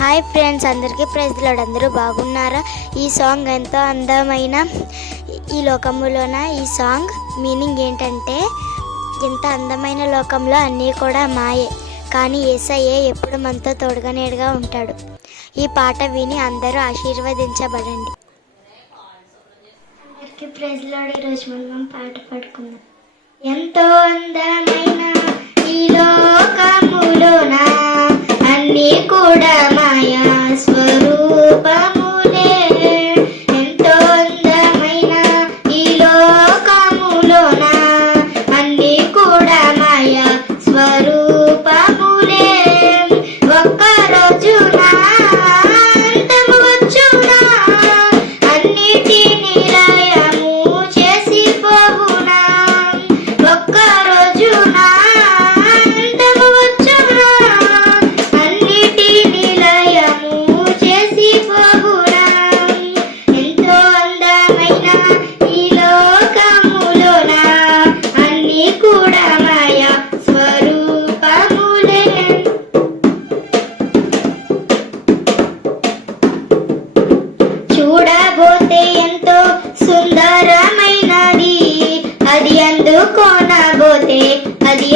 Hi friends, అందరికీ praise lord. అందరూ బాగున్నారా? ఈ సాంగ్ ఎంతో అందమైన ఈ లోకములోన ఈ సాంగ్ మీనింగ్ ఏంటంటే, ఇంత అందమైన లోకంలో అన్నీ కూడా మాయే, కానీ యేసయ్యే ఎప్పుడు మనతో తోడుగా నీడగా ఉంటాడు. ఈ పాట విని అందరూ ఆశీర్వదించబడండి. అందరికీ ప్రైజ్ లార్డ్. ఈరోజు మనం పాట పాడుకుందాం. ఎంతో అందమైన ఈ లోకములోన అన్నీ కూడా మాయా స్వరూపములే. ఎంతో అందమైన ఈ లోకములోన అన్నీ కూడా మాయా స్వరూపములే. ఒక్కరోజున అంతము వచ్చునా, అన్నిటినీ లయము చేసి పోవునా. ఒక్కరోజున అంతము వచ్చునా, అన్నిటినీ లయము చేసి పోవునా. ఎంతో అందమైన ఈ లోకములోన అన్నీ కూడా మాయా స్వరూపములే. చూడబోతే ఎంతో సుందరమైనది, అది అందుకోనబోతే అది